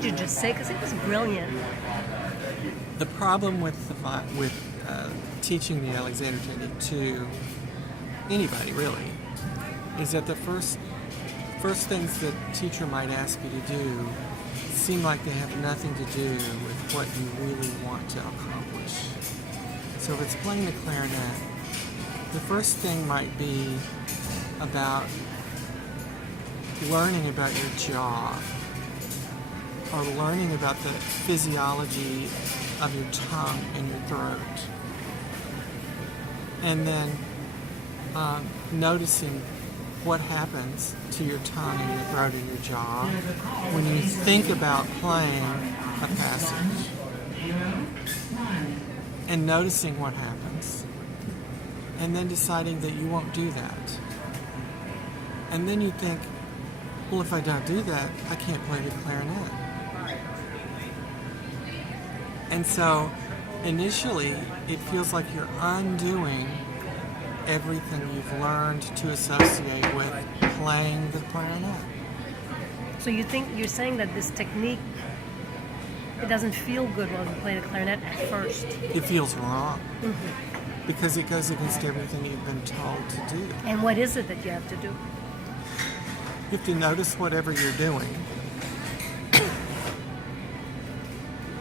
did you just say? Because it was brilliant. The problem with teaching the Alexander technique to anybody really is that the first things that teacher might ask you to do seem like they have nothing to do with what you really want to accomplish. So if it's playing the clarinet, the first thing might be about learning about your jaw, or learning about the physiology of your tongue and your throat. And then noticing what happens to your tongue and your throat and your jaw when you think about playing a passage. And noticing what happens. And then deciding that you won't do that. And then you think, well, if I don't do that, I can't play the clarinet. And so, initially, it feels like you're undoing everything you've learned to associate with playing the clarinet. So you're saying that this technique, it doesn't feel good while you play the clarinet at first. It feels wrong. Mm-hmm. Because it goes against everything you've been told to do. And what is it that you have to do? You have to notice whatever you're doing.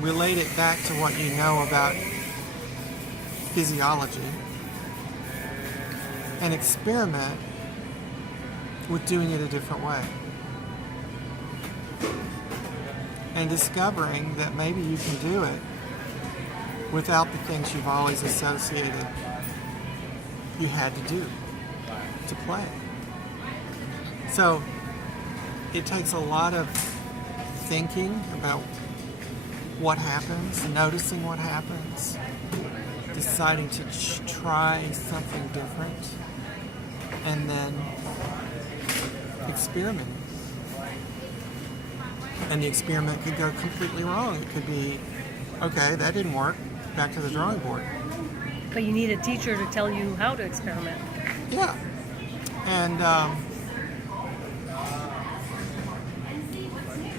Relate it back to what you know about physiology. And experiment with doing it a different way. And discovering that maybe you can do it without the things you've always associated you had to do to play. So it takes a lot of thinking about what happens, noticing what happens, deciding to try something different, and then experimenting. And the experiment could go completely wrong. It could be, okay, that didn't work, back to the drawing board. But you need a teacher to tell you how to experiment. Yeah. And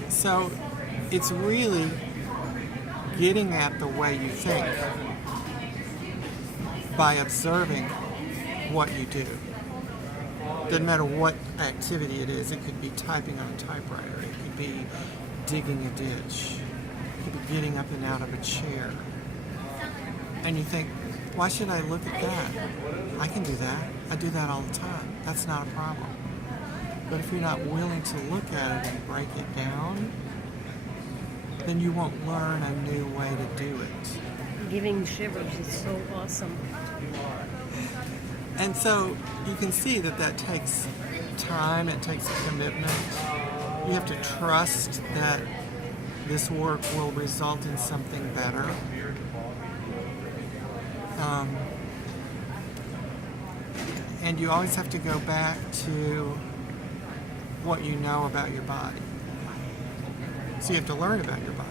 so it's really getting at the way you think by observing what you do. Doesn't matter what activity it is. It could be typing on a typewriter. It could be digging a ditch. It could be getting up and out of a chair. And you think, why should I look at that? I can do that. I do that all the time. That's not a problem. But if you're not willing to look at it and break it down, then you won't learn a new way to do it. Giving shivers is so awesome. And so you can see that takes time, it takes a commitment. You have to trust that this work will result in something better. And you always have to go back to what you know about your body. So you have to learn about your body.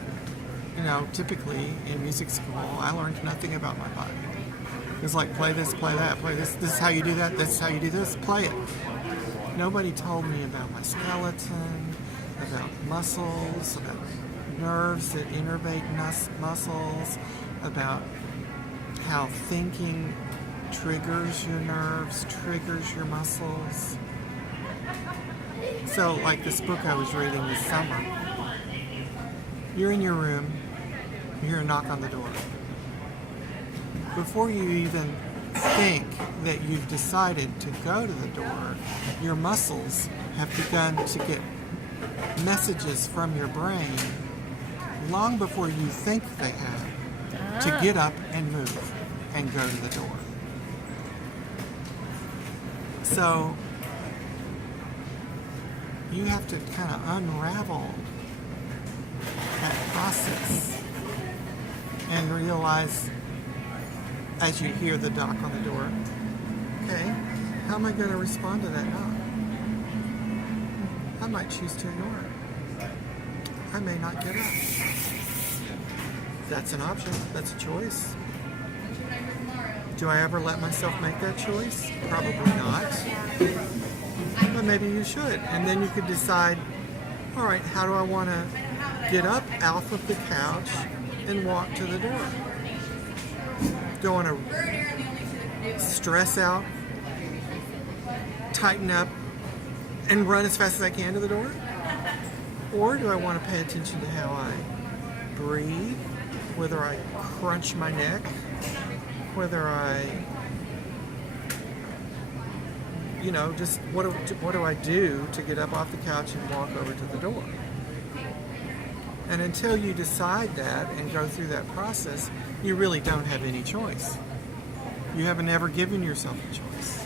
You know, typically in music school, I learned nothing about my body. It was like, play this, play that, play this. This is how you do that, this is how you do this, play it. Nobody told me about my skeleton, about muscles, about nerves that innervate muscles, about how thinking triggers your nerves, triggers your muscles. So, like this book I was reading this summer, you're in your room, you hear a knock on the door. Before you even think that you've decided to go to the door, your muscles have begun to get messages from your brain long before you think they have to get up and move and go to the door. So you have to kind of unravel that process and realize as you hear the knock on the door, okay, how am I going to respond to that knock? I might choose to ignore it. I may not get up. That's an option. That's a choice. Do I ever let myself make that choice? Probably not. But maybe you should. And then you could decide, all right, how do I want to get up off of the couch and walk to the door. Do I want to stress out, tighten up, and run as fast as I can to the door? Or do I want to pay attention to how I breathe, whether I crunch my neck, whether I, just what do I do to get up off the couch and walk over to the door? And until you decide that and go through that process, you really don't have any choice. You haven't ever given yourself a choice.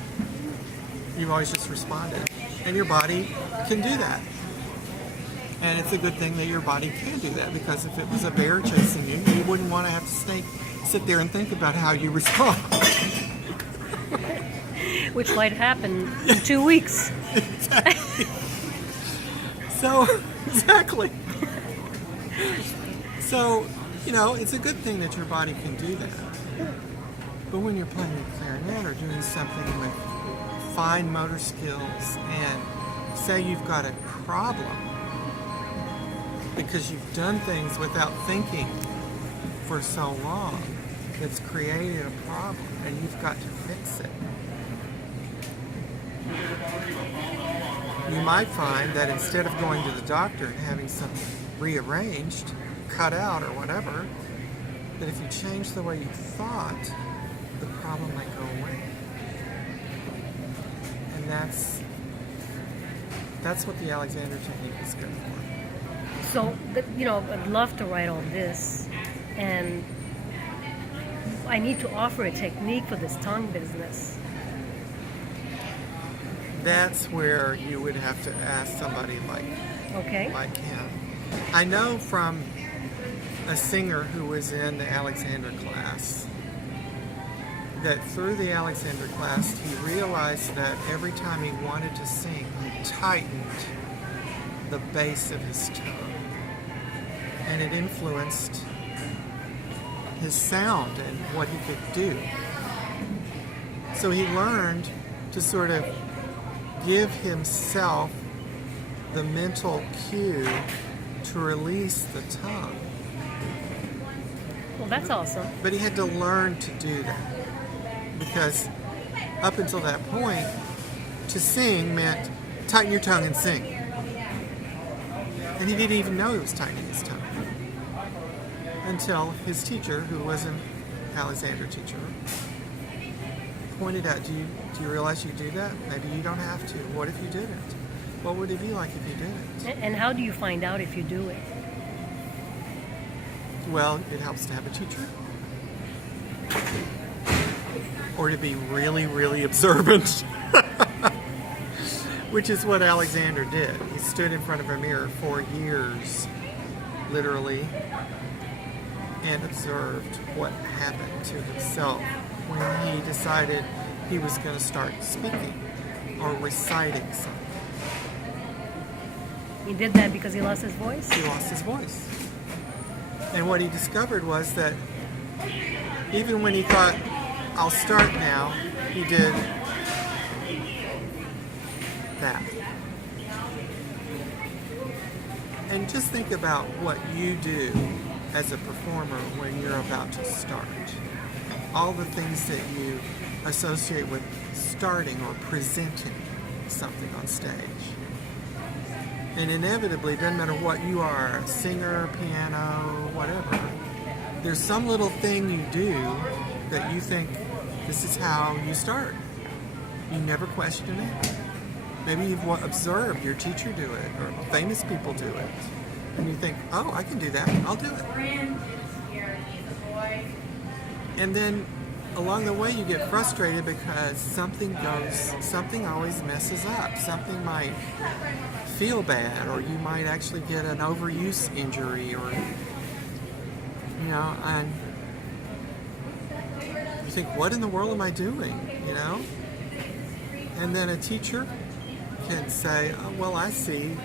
You've always just responded. And your body can do that. And it's a good thing that your body can do that, because if it was a bear chasing you, you wouldn't want to have to sit there and think about how you respond. Which might happen in 2 weeks. Exactly. Exactly. So, it's a good thing that your body can do that. But when you're playing the clarinet or doing something with fine motor skills, and say you've got a problem because you've done things without thinking for so long, that's created a problem and you've got to fix it. You might find that instead of going to the doctor and having something rearranged, cut out or whatever, that if you change the way you thought, the problem might go away. And that's what the Alexander technique is good for. So, I'd love to write all this, and I need to offer a technique for this tongue business. That's where you would have to ask somebody like him. I know from a singer who was in the Alexander class that through the Alexander class he realized that every time he wanted to sing, he tightened the base of his tongue, and it influenced his sound and what he could do. So he learned to sort of give himself the mental cue to release the tongue. Well, that's awesome. But he had to learn to do that, because up until that point, to sing meant tighten your tongue and sing. And he didn't even know he was tightening his tongue until his teacher, who was an Alexander teacher, pointed out, do you realize you do that? Maybe you don't have to. What if you didn't? What would it be like if you didn't? And how do you find out if you do it? Well, it helps to have a teacher. Or to be really, really observant. Which is what Alexander did. He stood in front of a mirror for years, literally, and observed what happened to himself when he decided he was going to start speaking or reciting something. He did that because he lost his voice? He lost his voice. And what he discovered was that even when he thought, I'll start now, he did that. And just think about what you do as a performer when you're about to start. All the things that you associate with starting or presenting something on stage. And inevitably, it doesn't matter what you are, a singer, piano, whatever, there's some little thing you do that you think this is how you start. You never question it. Maybe you've observed your teacher do it, or famous people do it. And you think, oh, I can do that, I'll do it. And then along the way you get frustrated because something always messes up. Something might feel bad, or you might actually get an overuse injury, or and you think, what in the world am I doing? And then a teacher can say, oh, well, I see,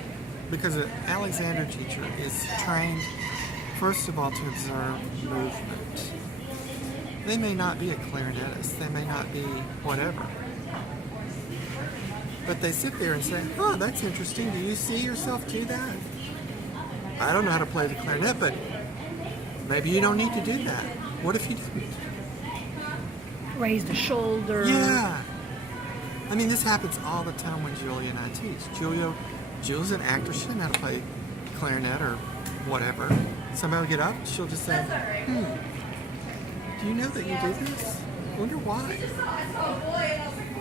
because an Alexander teacher is trained first of all to observe movement. They may not be a clarinetist, they may not be whatever, but they sit there and say, oh, that's interesting, do you see yourself do that? I don't know how to play the clarinet, but maybe you don't need to do that. What if you didn't? Raise the shoulder. Yeah. I mean, this happens all the time when Julia and I teach. Julia's an actor. She doesn't know how to play clarinet or whatever. Somebody will get up, she'll just say, do you know that you do this? I wonder why.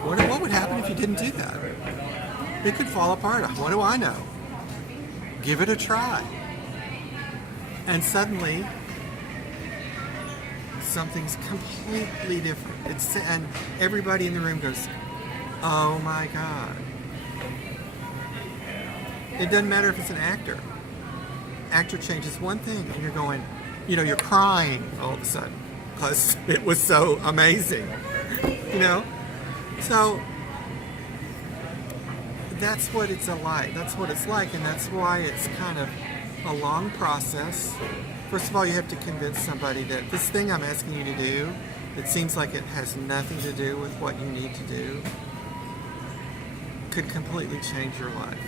What would happen if you didn't do that? It could fall apart. What do I know? Give it a try. And suddenly, something's completely different. And everybody in the room goes, oh my God. It doesn't matter if it's an actor. Actor changes one thing and you're going, you're crying all of a sudden because it was so amazing, So that's what it's like. That's what it's like, and that's why it's kind of a long process. First of all, you have to convince somebody that this thing I'm asking you to do, it seems like it has nothing to do with what you need to do, could completely change your life.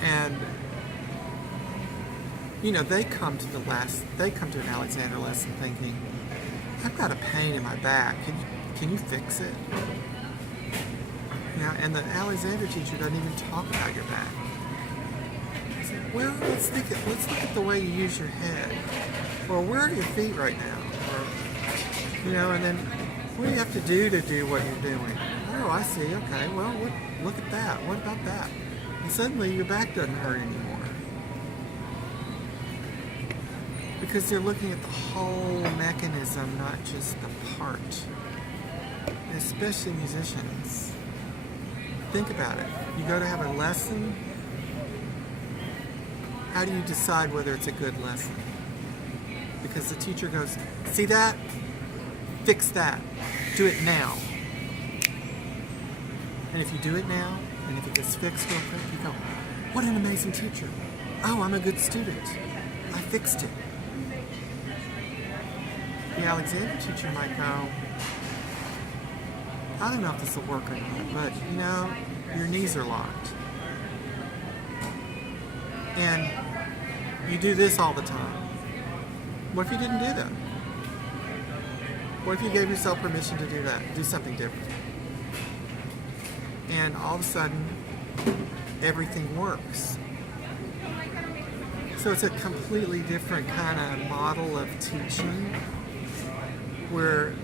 And they come to an Alexander lesson thinking, I've got a pain in my back. Can you fix it? And the Alexander teacher doesn't even talk about your back. He said, well, let's look at the way you use your head. Or where are your feet right now? Or and then what do you have to do what you're doing? Oh, I see. Okay. Well, look at that. What about that? And suddenly your back doesn't hurt anymore. Because they're looking at the whole mechanism, not just the part. And especially musicians. Think about it. You go to have a lesson. How do you decide whether it's a good lesson? Because the teacher goes, see that? Fix that. Do it now. And if you do it now, and if it gets fixed real quick, you go, what an amazing teacher. Oh, I'm a good student. I fixed it. The Alexander teacher might go, I don't know if this will work or not, but your knees are locked. And you do this all the time. What if you didn't do that? What if you gave yourself permission to do that? Do something different. And all of a sudden, everything works. So it's a completely different kind of model of teaching where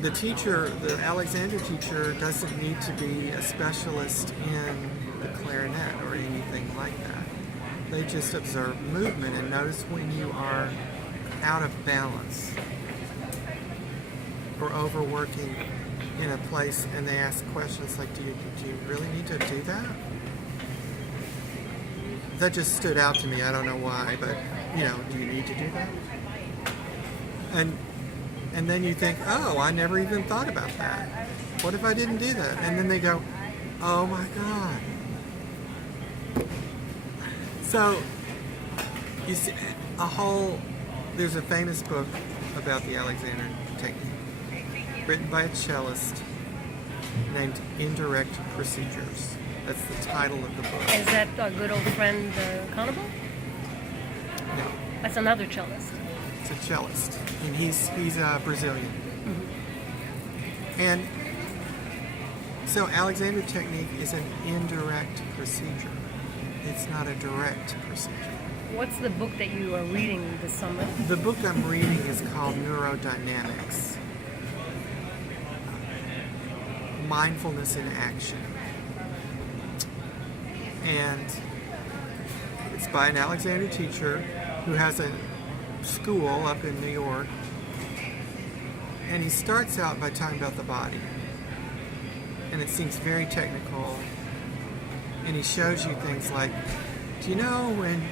the teacher, the Alexander teacher, doesn't need to be a specialist in the clarinet or anything like that. They just observe movement and notice when you are out of balance or overworking in a place, and they ask questions like, do you really need to do that? That just stood out to me. I don't know why, but do you need to do that? And then you think, oh, I never even thought about that. What if I didn't do that? And then they go, oh my God. So, you see, there's a famous book about the Alexander technique, written by a cellist named Indirect Procedures. That's the title of the book. Is that our good old friend Cannibal? No. That's another cellist. It's a cellist, and he's Brazilian. Mm-hmm. And so Alexander technique is an indirect procedure. It's not a direct procedure. What's the book that you are reading this summer? The book I'm reading is called Neurodynamics. Mindfulness in Action. And it's by an Alexander teacher who has a school up in New York. And he starts out by talking about the body. And it seems very technical. And he shows you things like, do you know when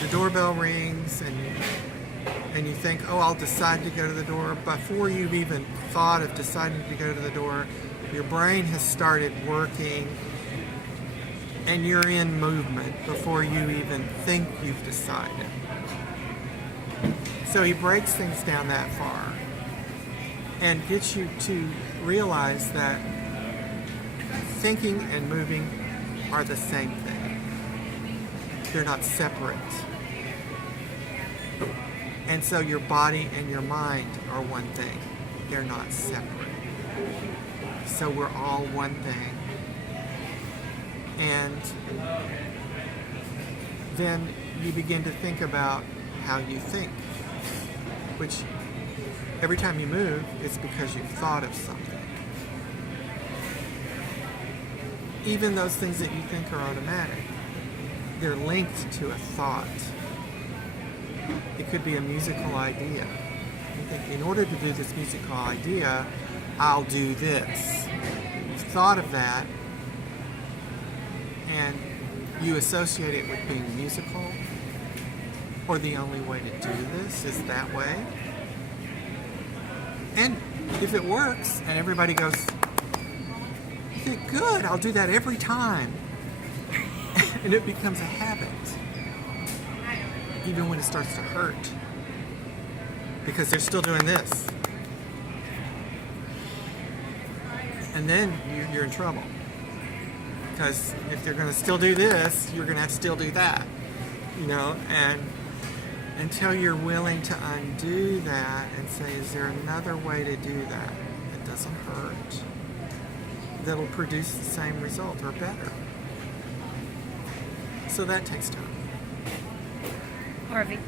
the doorbell rings and you think, oh, I'll decide to go to the door? Before you've even thought of deciding to go to the door, your brain has started working and you're in movement before you even think you've decided. So he breaks things down that far and gets you to realize that thinking and moving are the same thing. They're not separate. And so your body and your mind are one thing. They're not separate. So we're all one thing. And then you begin to think about how you think, which every time you move, it's because you've thought of something. Even those things that you think are automatic, they're linked to a thought. It could be a musical idea. You think, in order to do this musical idea, I'll do this. You've thought of that, and you associate it with being musical, or the only way to do this is that way. And if it works, and everybody goes, you think, good, I'll do that every time. And it becomes a habit. Even when it starts to hurt. Because they're still doing this. And then you're in trouble. Because if they're going to still do this, you're going to have to still do that. You know, and until you're willing to undo that and say, is there another way to do that that doesn't hurt, that'll produce the same result or better? So that takes time. Harvey,